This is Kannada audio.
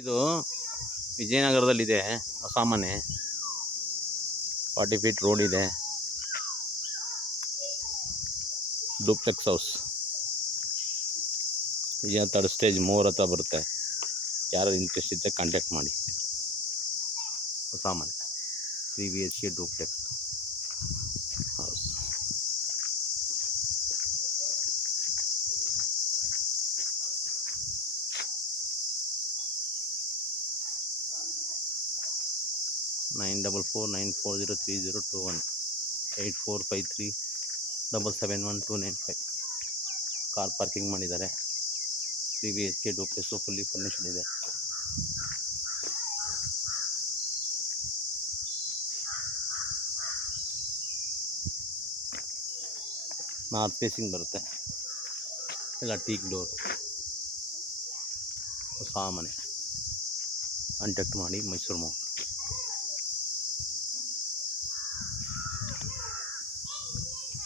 ಇದು ವಿಜಯನಗರದಲ್ಲಿದೆ ಹೊಸ ಮನೆ. 40 ಫೀಟ್ ರೋಡ್ ಇದೆ. Duplex house. Vijaya 3rd stage 3 ಹತ್ರ ಬರುತ್ತೆ. ಯಾರು ಇಂಟ್ರೆಸ್ಟ್ ಇದ್ದರೆ ಕಾಂಟ್ಯಾಕ್ಟ್ ಮಾಡಿ. ಹೊಸ ಮನೆ 3 BHK duplex house. Nine 9494030218 8453771295. Car parking ಮಾಡಿದ್ದಾರೆ. 3 BHK ಡೂಪ್ಲೆಕ್ಸು ಫುಲ್ಲಿ ಫರ್ನಿಶ್ಡ್ ಇದೆ. ನಾರ್ತ್ ಫೇಸಿಂಗ್ ಬರುತ್ತೆ. ಎಲ್ಲ ಟೀಕ್ ಡೋರ್. ಹೊಸ ಮನೆ. ಕಾಂಟ್ಯಾಕ್ಟ್ ಮಾಡಿ. ಮೈಸೂರು ಮೌಂಟ್.